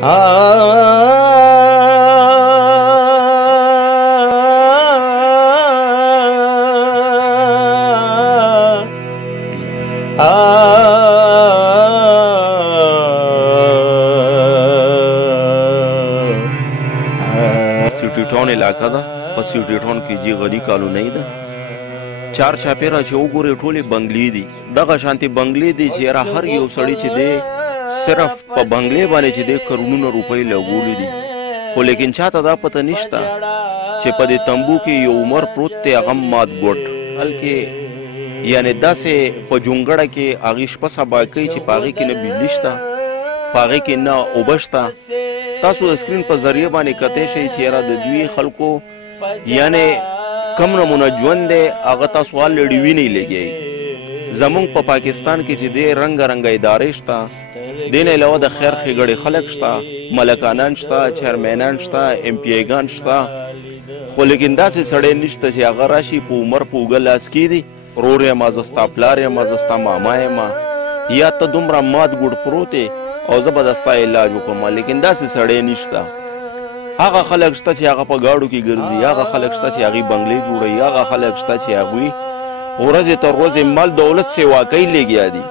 سیټي ټاون علاقه ده په سیټي ټاون کې جی غني کالونۍ ده چار چاپیره چې وګورې ټولې بنګلې دي دغه شانتې بنګلې دي چې یاره هر یو سړی چې دی صرف په بنګلې باندې چې دی کروڑونه روپۍ لګولي دي خو لیکن چاته دا پته نشته چې په دې تمبو کې یو عمر پروت دی هغه مات ګوټ بلکې یعنې داسې په جونګړه کې هغې شپه سبا کوي چې په هغې کې نه بجلي شته په هغې کې نه اوبه شته تاسو د سکرین په ذریعه باندې کتی شئ چې یاره د دوی خلکو یعنې کم نمونه ژوند دی هغه تاسو الریډي وینئ لګیئ زمونږ په پاکستان کې چې دی رنګه رنګه ادارې شته دې نه علاوه د خیر ښېګړې خلک شته ملکانان شته چیرمینان شته ایم پی ایګان شته خو لیکن داسې سړی نشته چې هغه راشي په عمر په اوږه لاس کېږدي ورور یم زه ستا پلار یم زه ستا ماما یم یا ته دومره مات ګوډ پروت او زه به د ستا علاج وکړم لیکن داسې سړی نشته هغه خلک شته چې هغه په ګاډو کې ګرځي هغه خلک شته چې هغې بنګلې جوړوي هغه خلک شته چې هغوی ورځې تر ورځې مال دولت سیوا کوي لګیا دي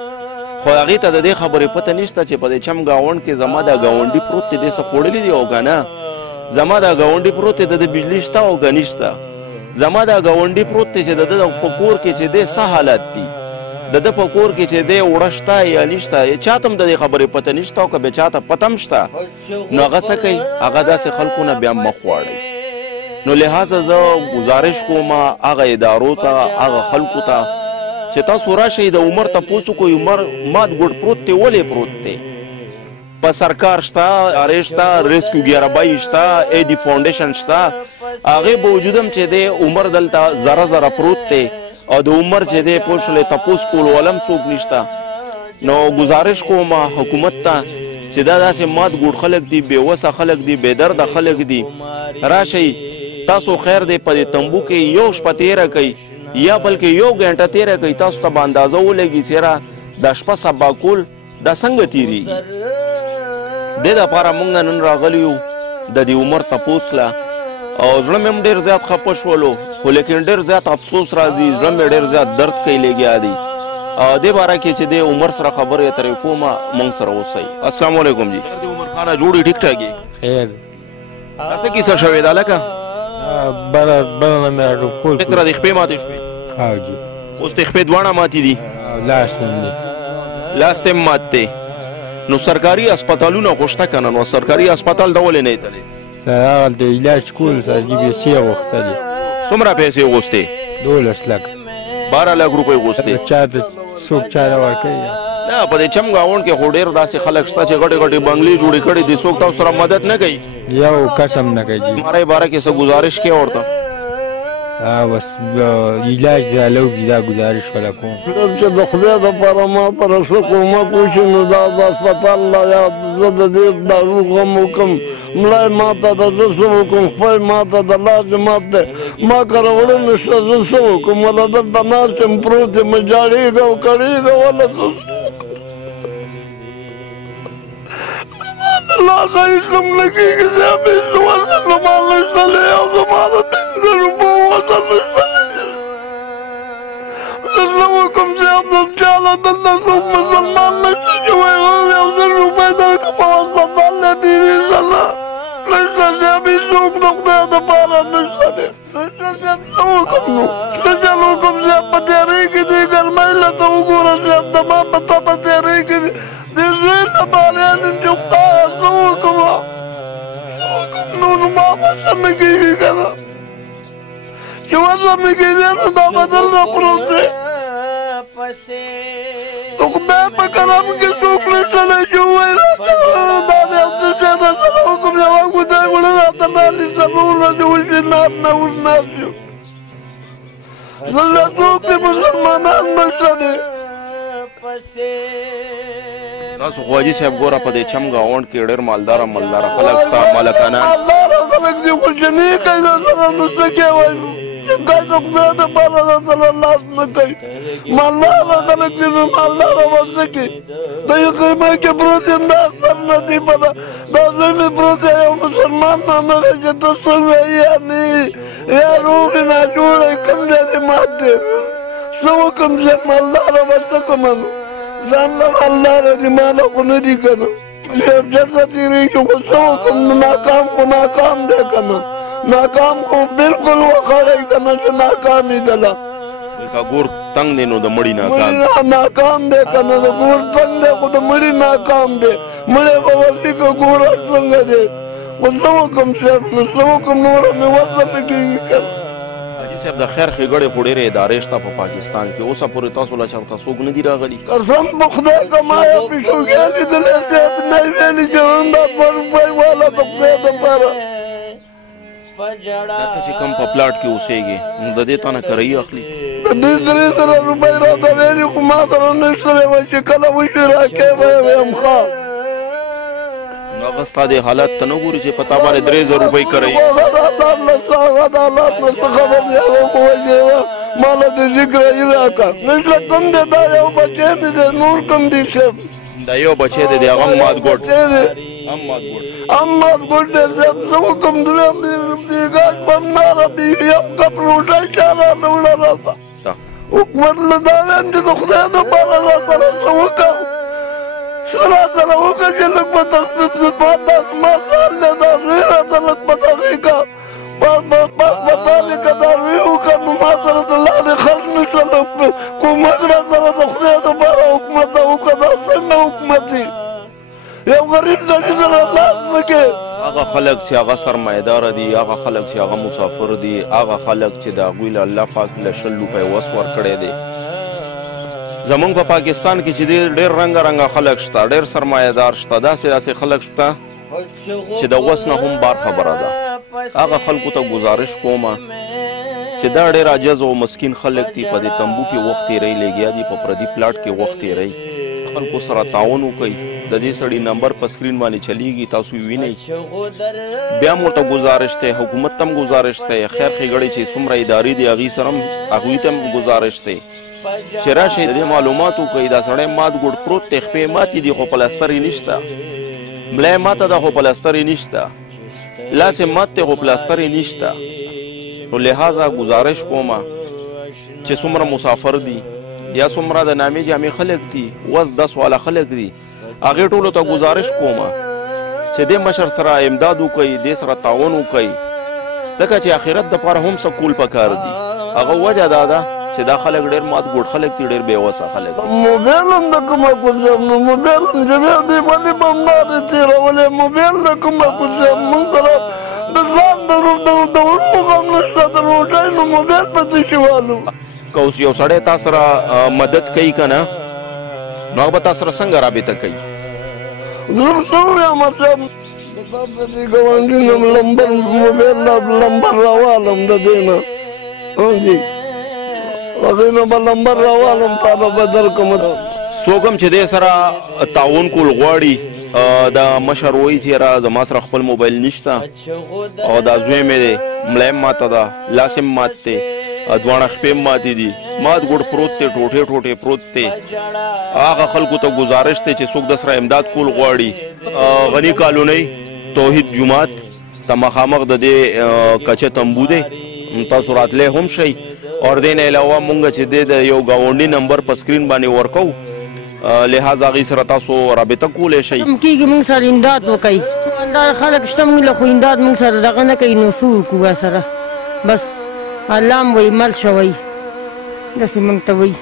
خو هغې ته د دې خبرې پته نشته چې په دې چم ګاونډ کې زما دا ګاونډي پروت دی دې څه خوړلي دي او که نه زما دا ګاونډي پروت دی د ده بجلي شته او که نشته زما دا ګاونډي پروت دی چې د ده په کور کې چې دی څه حالت دي د ده په کور کې چې دی اوړه شته یا نشته چاته هم د دې خبرې پته نشته او که بیا چاته پته هم شته نو هغه څه کوي هغه داسې خلکو نه بیا مخ واړوي نو لحاظه زه گزارش کوم هغه ادارو ته هغه خلکو ته چې تاسو راشئ د عمر تپوس وکړئ عمر مات ګوډ پروت دی ولې پروت دی په سرکار شته ارې شته ریسکیو ګیاربای شته ای ډي فاونډیشن شته هغې باوجود هم چې دی عمر دلته زره زره پروت دی او د عمر چې دی پوه شولې تپوس کول والا هم څوک نشته نو گزارش کوم حکومت ته چې دا داسې مات ګوډ خلک دي بېوسه خلک دي بېدرده خلک دي راشئ تاسو خیر دی په دې تمبو کې یو شپه تېره کوئ یا بلکې یو ګنټه تېره کوي تاسو ته به اندازه ولګي چې یاره دا شپه سبا کول دا څنګه تېرېږي دې دپاره موږ نن راغلي یو د دې عمر تپوس له او زړه مې هم ډېر زیات خفه شولو خو لیکن ډېر زیات افسوس راځي زړه مې ډېر زیات درد کوي لګیا دی دې باره کې چې دې عمر سره خبرې اترې کوم موږ سره اوسئ السلام علیکم جی عمر خانه جوړې ټیک ټاک یې خیر څه کیسه شوې ده لکه بلنه مې راټوکول لږ سره د خپې ماتې شوې ها جی اوس د خپې دواړه ماتې دي لاس مې دی لاس ته هم مات دی نو سرکاري هسپتالونه خو شته که نه نو سرکاري هسپتال ته ولې نه یې تللی سره هغلته علاج کول سره جې پیسې غوښتلې څومره پیسې غوښتې 12 لک 12 لک روپۍ غوښتې چاته څوک چاله ورکوي نه په دې چم ګاونډ کې خو ډېر داسې خلک شته چې غټې غټې بنګلې جوړې کړي دي څوک تاسو سره مدد نه کوي یو قسم نه کوي مارای باره کې څه گزارش کې ورته بس علاج درالوږي دا گزارش ولا کوم چې د خدای دپاره ما ته رسه کومک وشي نو دا د هسپتال لا یا زه د دې دارو غم وکړم مړی ما ته د زه څه وکړم خپل ما ته د لاس مات دی ما کره وړه نشته زه څه وکړم وله دلته ناست یم پروت یم جاړېږه او کړېږه وله لاس هېڅ هم نه کېږي صاحب هېڅ وزن زما نشته دی او زما د 15 روپو وزن نشته دی زه څه وکړم صاحب د چاله دلته څوک مسلمان نشته چې وایي 1,000 روپۍ درکړم په هسپتال نه ډېرېږه نه نشته صاحب هېڅوک د خدای دپاره نشته دی نشته صاحب څه وکړم نو څه چل وکړم صاحب په تیارۍ کې دې ګرمۍ له ته وګوره صاحب زما په ته په تیارۍ کې دې زوی له باریان یم چې خدایه څه وکړم نو ما وسه مې کېږي که نه چې وسه مې کېږي نو دا بدل نه پروت دی د خدای په کرم کې څوک نشته دی چې ووایي راته دا دې څه شی ده څه نه وکړم یوه ګودی وړه راته نالي څلور ورځې وشي ناست نه اوس ناست یم دلته څوک دې مسلمانان نشته دی تاسو خو حاجي صاحب ګوره په دې چم ګاونډ کې ډېر مالداره خلک شته مالکانان مالداره خلک دي خو چې نه کوي در سره نو څه کوې چې کوي د خدای دپاره درسره لاس نه کوي مالداره خلک دي نو مالداره به څه کړي د یو خیمه کې پروت یم دا اختر نه دی پته دا زوی مې پروت دی یو مسلمان نامغی چې ته څنګه یا نه یا روغې ناجوړی کوم ځای دې مات دی څه وکړم چې مالداره به څه کومه نو ځان له مالداره دي ماله خو نه دي که نه جلسه تېرېږي خو څه وکړم نو ناکام خو ناکام دی که نه ناکام خو بلکل وخړی که نه چې ناکام یېدله که ګور تنګ دی نو د مړي ناکام ناکام دی که نه د ګور تنګ دی خو د مړي ناکام دی مړی به ورشي که ګور څنګه دی خو څه وکړم صاحب نو څه وکړم نوره مې وسه نه کېږي که نه حاجي صاحب د خیر ښېګړې خو ډېرې ادارې شته په پاکستان کې اوسه پورې تاسو له چېرته څوک نه دي راغلي قسم په خدای که ما یو پیشوګۍ لیدلی صاحب نه یې ویلي چې همدا 2 روپۍ واله د خدای دپاره ته چې کوم په پلاټ کې اوسېږي نو د دې تا نه کرایي اخلي د دې 300 روپۍ راته ویلي خو ما سره نشته دی وایي چې کله وشي راکې به یې ویم ښه نو هغه ستا دې حالت ته نه ګوري چې په تا باندې 3000 روپۍ کرایي هغه د الله نه څه هغه د الله نه څه خبر دی هغه خو وایي ماله د ذکرایي راکړه نشته کوم دی دا یو بچی مې دی نور کوم دی صاحب دا یو بچی دی هغه هم مات ګوډ هم مات ګوډ دی صاحب څه وکړم دویم بیګاش به هم نه رابېږي یو کپ روټۍ چا رانه وړه راته حکومت له دا وایم چې د خدای دپاره راسره څه وکړه څه راسره وکړه چې لږ په تخفیف صفات دا زما خال دی دا روی راته لږ په دغې که پاک په تالې که دا روی وکړه نو ما سره د لارې خرڅ نشته لږ کومک راسره د خدای دپاره حکومت ته وکړه دا څنګه حکومت دی یو غریب سړي سره لاس نه کې هغه خلک چې هغه سرمایه‌داره دي هغه خلک چې هغه مسافر دي هغه خلک چې د هغوی له الله پاک له 100 روپۍ وس ورکړی دی زمونږ په پاکستان کې چې ډېر رنګه رنګه خلک شته ډېر سرمایه‌دار شته داسې خلک شته چې د وس نه هم بار خبره ده هغه خلکو ته گزارش کومه چې دا ډېر عاجز او مسکین خلک دي په دې تمبو کې وخت تېروي لګیا دي په پردي پلاټ کې وخت تېروي خلکو سره تعاون وکړئ د دې سړي نمبر په سکرین باندې چلیږي تاسو یې وینئ بیا هم ورته ګزارش دی حکومت ته هم ګزارش دی خیر ښېګړې چې څومره ادارې دي هغوی ته هم گزارش دی چې راشئ د دې معلومات وکړئ دا سړی مات ګوډ پروت دی خپې ماتې دي خو پلستر یې نشته ملا یې ماته ده خو پلستر یې نشته لاس یې مات دی خو پلستر یې نشته نو لحاظه گزارش کومه چې څومره مسافر دي یا څومره د نامې جامې خلک دي وس 10 والا خلک دي هغې ټولو ته گزارش کومه چې دې مشر سره امداد وکړئ دې سره تعاون وکړئ ځکه چې آخرت دپاره هم څه کول پکار دي هغه وجه دا ده چې دا خلک ډېر مات ګوډ خلک دي ډېر بېوسه خلک دي موبایل هم د کومه کوڅه نو موبایل هم چې بیا دې باندې به همدارې تېرولی موبایل د کومه کوڅه موږ سره د ځان د وړو غم نشته د روټۍ نو موبایل په څه شي والو که اوس یو سړی تا سره مدد کوي که نه نو هغه به تا سره څنګه رابطه کوي زه څه ووایم صاحب د دې ګاونډي نه لمبر موبایل نه لمبر راوالم د دې نه جی هغې نه به لمبر راوالم تاله به درکړم څوک هم چې دې سره تعاون کول غواړي دا مشر وایي چې یاره زما سره خپل موبایل نشته او دا زوی مې دی ملا یې ماته ده لاس یې مات دی دواړه خپې ماتې دي مات ګوډ پروت دی ټوټې ټوټې پروت دی هغه خلکو ته گزارش دی چې څوک د سره امداد کول غواړي غني کالونۍ توحید جومات ته مخامخ د دې کچه تمبو دی تاسو راتلی هم شئ اور دې نه علاوه مونږ چې دی د یو ګاونډي نمبر په سکرین باندې ورکوو لحاظ هغې سره تاسو رابطه کولی شئ کېږي مونږ سره امداد وکړئ دا خلک شته مونږ له خو امداد مونږ سره دغه نه کوي نو څه وکړو سره بس الله هم وایي مل شوی داسې مونږ ته وایي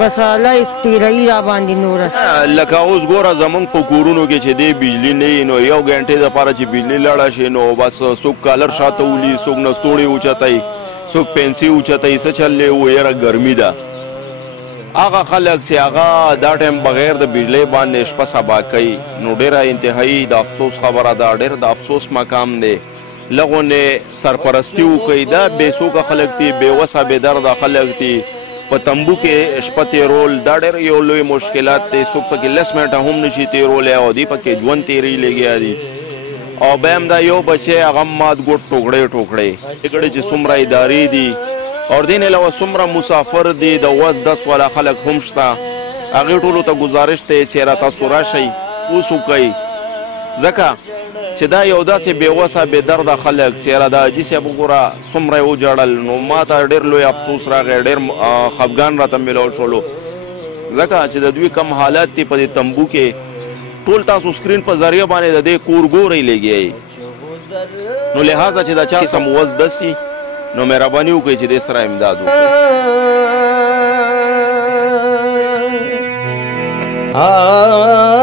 بس الله یې تېروي را باندې نوره لکه اوس ګوره زمونږ په کورونو کې چې دی بجلي نه وي نو یو ګنټې دپاره چې بجلي لاړه شي نو بس څوک کالر شاته ولي څوک نستوړې اوچتئ څوک پنسي اوچتئ څه چل دی و یاره ګرمي ده هغه خلک چې هغه دا ټایم بغیر د بجلۍ باندې شپه سبا کوي نو ډېره انتهایي د افسوس خبره ده ډېر د افسوس مقام دی لغونې سرپرستي وکړئ دا بېڅوکه خلک دي بېوسه بېدرده خلک دي په تمبو کې شپه تېرول دا ډېر یو لوی مشکلات دی څوک پکې 10 منټه هم نشي تېرولی او دوی پکې ژوند تېروي لګیا دي او بهم دا یو بچی هغه مات ګوټ ټوکړې ټوکړې دګړې چې څومره ادارې دي او دین علاوه څومره مسافر دي د وس 10 والا خلک هم شته هغه ټولو ته گزارش ته چې را تاسو راشي اوس وکي ځکه چې دا یو داسې بې وسه بې درده خلک چې را د حاجي صاحب وګوره څومره یې وجړل نو ما ته ډېر لوی افسوس راغی ډېر خفګان راته میلاو شولو ځکه چې د دوی کم حالات دي په دې تمبو کې ټول تاسو سکرین په ذریعه باندې د دې کور ګورئ لګیئ نو لہذا چې دا چا سم وس دسي نو مهرباني وکړئ چې دې سره امداد وکړئ Ah